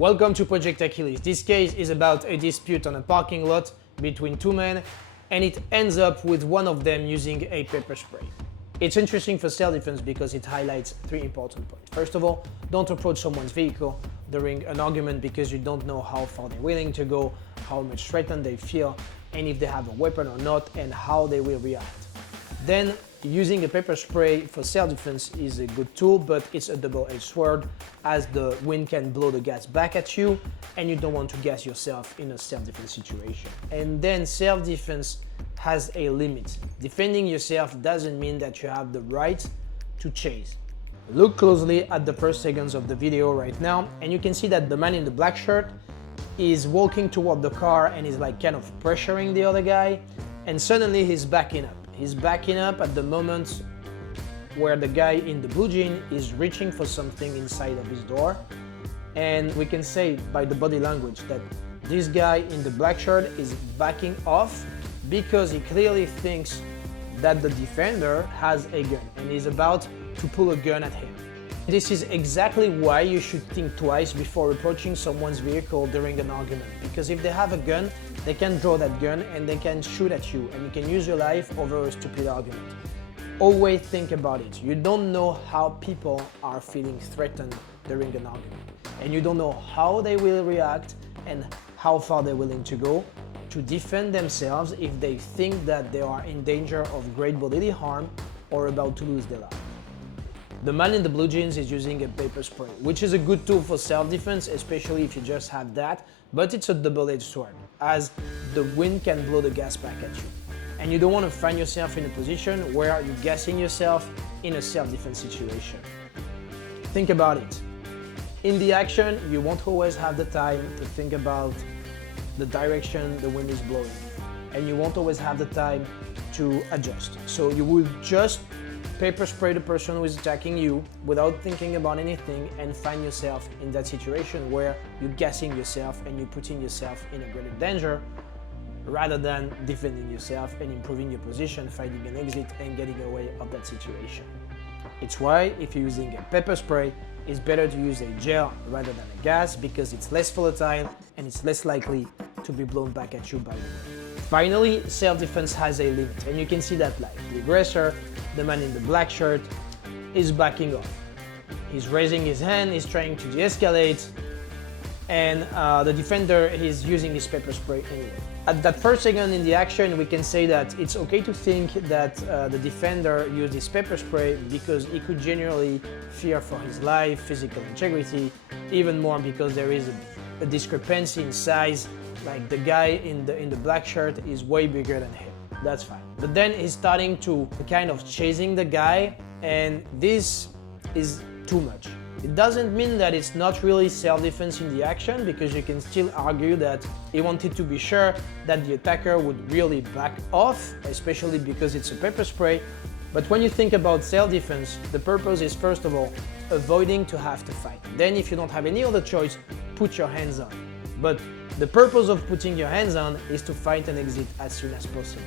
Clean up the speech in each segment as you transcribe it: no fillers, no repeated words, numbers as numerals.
Welcome to Project Achilles. This case is about a dispute on a parking lot between two men, and it ends up with one of them using a pepper spray. It's interesting for self-defense because it highlights three important points. First of all, don't approach someone's vehicle during an argument because you don't know how far they're willing to go, how much threatened they feel, and if they have a weapon or not, and how they will react. Then, using a pepper spray for self-defense is a good tool, but it's a double-edged sword as the wind can blow the gas back at you and you don't want to gas yourself in a self-defense situation. And then self-defense has a limit. Defending yourself doesn't mean that you have the right to chase. Look closely at the first seconds of the video right now and you can see that the man in the black shirt is walking toward the car and is like kind of pressuring the other guy, and suddenly he's backing up. He's backing up at the moment where the guy in the blue jean is reaching for something inside of his door. And we can say by the body language that this guy in the black shirt is backing off because he clearly thinks that the defender has a gun and is about to pull a gun at him. This is exactly why you should think twice before approaching someone's vehicle during an argument, because if they have a gun, they can draw that gun and they can shoot at you and you can use your life over a stupid argument. Always think about it. You don't know how people are feeling threatened during an argument, and you don't know how they will react and how far they're willing to go to defend themselves if they think that they are in danger of great bodily harm or about to lose their life. The man in the blue jeans is using a pepper spray, which is a good tool for self-defense, especially if you just have that, but it's a double-edged sword, as the wind can blow the gas back at you. And you don't want to find yourself in a position where you're gassing yourself in a self-defense situation. Think about it. In the action, you won't always have the time to think about the direction the wind is blowing, and you won't always have the time to adjust. So you will just pepper spray the person who is attacking you without thinking about anything and find yourself in that situation where you're gassing yourself and you're putting yourself in a greater danger rather than defending yourself and improving your position, finding an exit and getting away of that situation. It's why if you're using a pepper spray, it's better to use a gel rather than a gas because it's less volatile and it's less likely to be blown back at you by the wind. Finally, self-defense has a limit, and you can see that live. The aggressor, the man in the black shirt, is backing off. He's raising his hand, he's trying to de-escalate, and the defender is using his pepper spray anyway. At that first second in the action, we can say that it's okay to think that the defender used his pepper spray because he could genuinely fear for his life, physical integrity, even more because there is a discrepancy in size. Like the guy in the black shirt is way bigger than him. That's fine. But then he's starting to kind of chasing the guy, and this is too much. It doesn't mean that it's not really self-defense in the action, because you can still argue that he wanted to be sure that the attacker would really back off, especially because it's a pepper spray. But when you think about self-defense, the purpose is first of all avoiding to have to fight. Then if you don't have any other choice, put your hands on. But the purpose of putting your hands on is to fight and exit as soon as possible.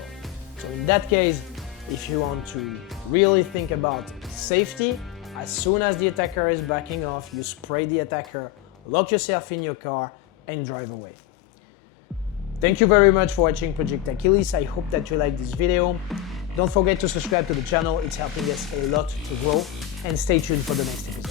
So in that case, if you want to really think about safety, as soon as the attacker is backing off, you spray the attacker, lock yourself in your car, and drive away. Thank you very much for watching Project Achilles. I hope that you liked this video. Don't forget to subscribe to the channel, it's helping us a lot to grow, and stay tuned for the next episode.